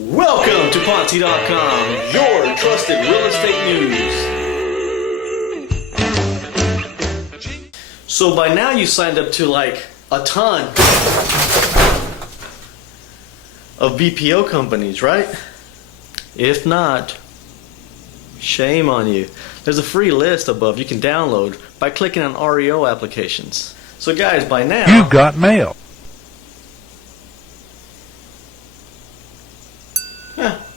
Welcome to Poncie.com, your trusted real estate news. So by now you signed up to like a ton of BPO companies, right? If not, shame on you. There's a free list above you can download by clicking on REO applications. So guys, by now you've got mail.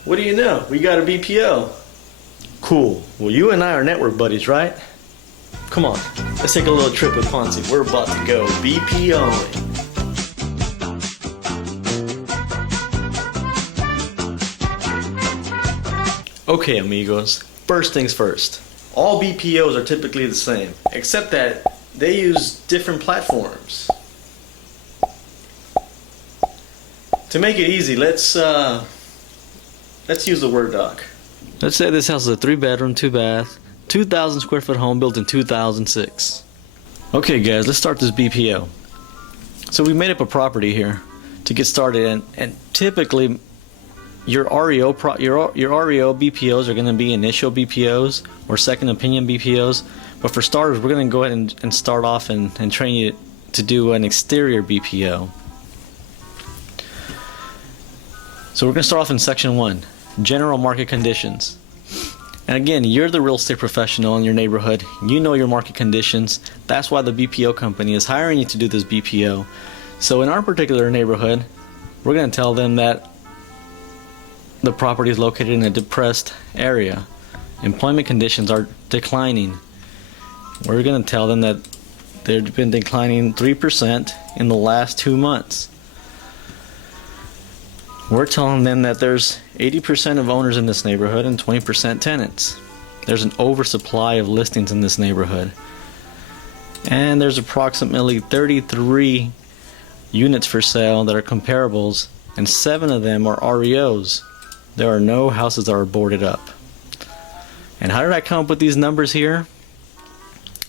What do you know? We got a BPO. Cool. Well, you and I are network buddies, right? Come on, let's take a little trip with Poncie. We're about to go BPOing. Okay, amigos. First things first. All BPOs are typically the same, except that they use different platforms. To make it easy, let's use the Word doc. Let's say this house is a 3-bedroom, 2-bath, 2,000 square foot home built in 2006. Okay guys, let's start this BPO. So we made up a property here to get started, and typically your REO BPOs are going to be initial BPOs or second opinion BPOs, but for starters we're going to go ahead and start off and train you to do an exterior BPO. So we're going to start off in section 1, general market conditions. And again, you're the real estate professional in your neighborhood. You know your market conditions. That's why the BPO company is hiring you to do this BPO. So in our particular neighborhood, we're going to tell them that the property is located in a depressed area. Employment conditions are declining. We're going to tell them that they've been declining 3% in the last 2 months. We're telling them that there's 80% of owners in this neighborhood and 20% tenants. There's an oversupply of listings in this neighborhood. And there's approximately 33 units for sale that are comparables, and 7 of them are REOs. There are no houses that are boarded up. And how did I come up with these numbers here?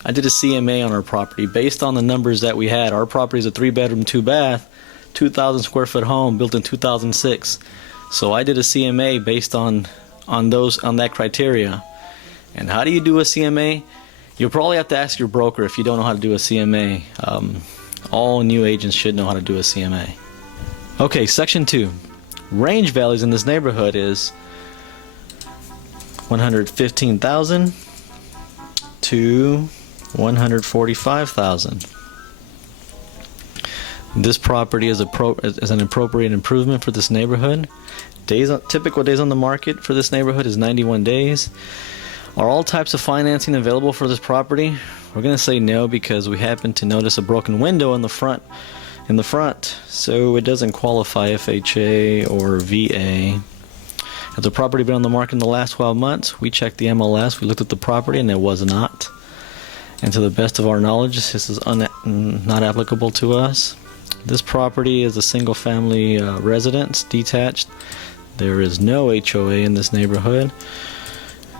I did a CMA on our property based on the numbers that we had. Our property is a 3-bedroom, 2-bath, 2,000 square foot home built in 2006. So I did a CMA based on that criteria. And how do you do a CMA? You'll probably have to ask your broker if you don't know how to do a CMA. All new agents should know how to do a CMA. Okay, section 2. Range values in this neighborhood is 115,000 to 145,000. This property is an appropriate improvement for this neighborhood. Typical days on the market for this neighborhood is 91 days. Are all types of financing available for this property? We're going to say no because we happen to notice a broken window in the front. So it doesn't qualify FHA or VA. Has the property been on the market in the last 12 months? We checked the MLS, we looked at the property, and it was not. And to the best of our knowledge, this is not applicable to us. This property is a single family residence, detached. There is no HOA in this neighborhood.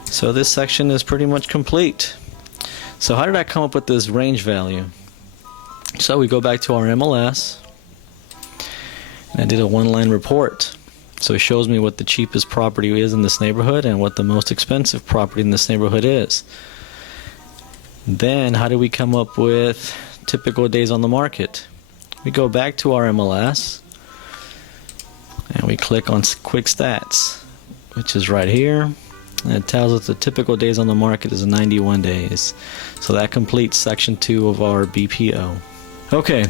So this section is pretty much complete. So how did I come up with this range value? So we go back to our MLS, and I did a 1-line report. So it shows me what the cheapest property is in this neighborhood and what the most expensive property in this neighborhood is. Then how do we come up with typical days on the market? We go back to our MLS and we click on quick stats, which is right here, and it tells us the typical days on the market is 91 days. So that completes section 2 of our BPO. Okay,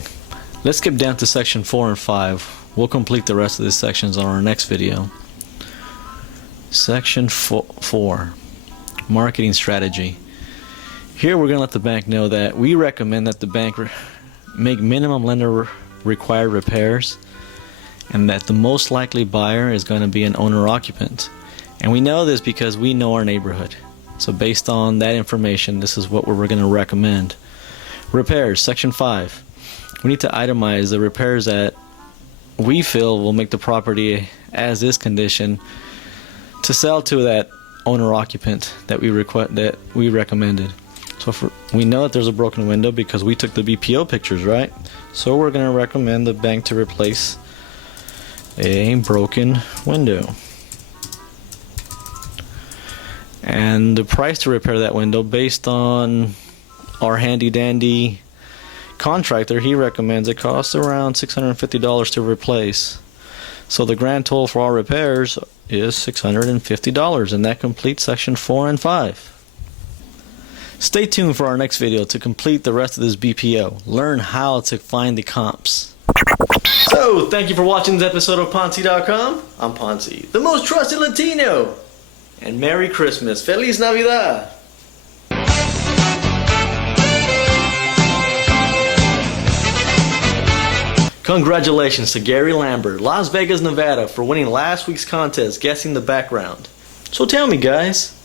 let's skip down to section 4 and 5. We'll complete the rest of these sections on our next video. Section 4, marketing strategy. Here we're going to let the bank know that we recommend that the bank make minimum lender required repairs, and that the most likely buyer is going to be an owner occupant. And we know this because we know our neighborhood. So based on that information, this is what we're going to recommend. Repairs, section 5. We need to itemize the repairs that we feel will make the property as is condition to sell to that owner occupant that we recommended. So we know that there's a broken window because we took the BPO pictures, right? So we're going to recommend the bank to replace a broken window. And the price to repair that window, based on our handy dandy contractor, he recommends it costs around $650 to replace. So the grand total for our repairs is $650, and that completes section 4 and 5. Stay tuned for our next video to complete the rest of this BPO. Learn how to find the comps. So, thank you for watching this episode of Poncie.com. I'm Poncie, the most trusted Latino. And Merry Christmas. Feliz Navidad. Congratulations to Gary Lambert, Las Vegas, Nevada, for winning last week's contest, guessing the background. So tell me, guys,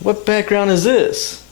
what background is this?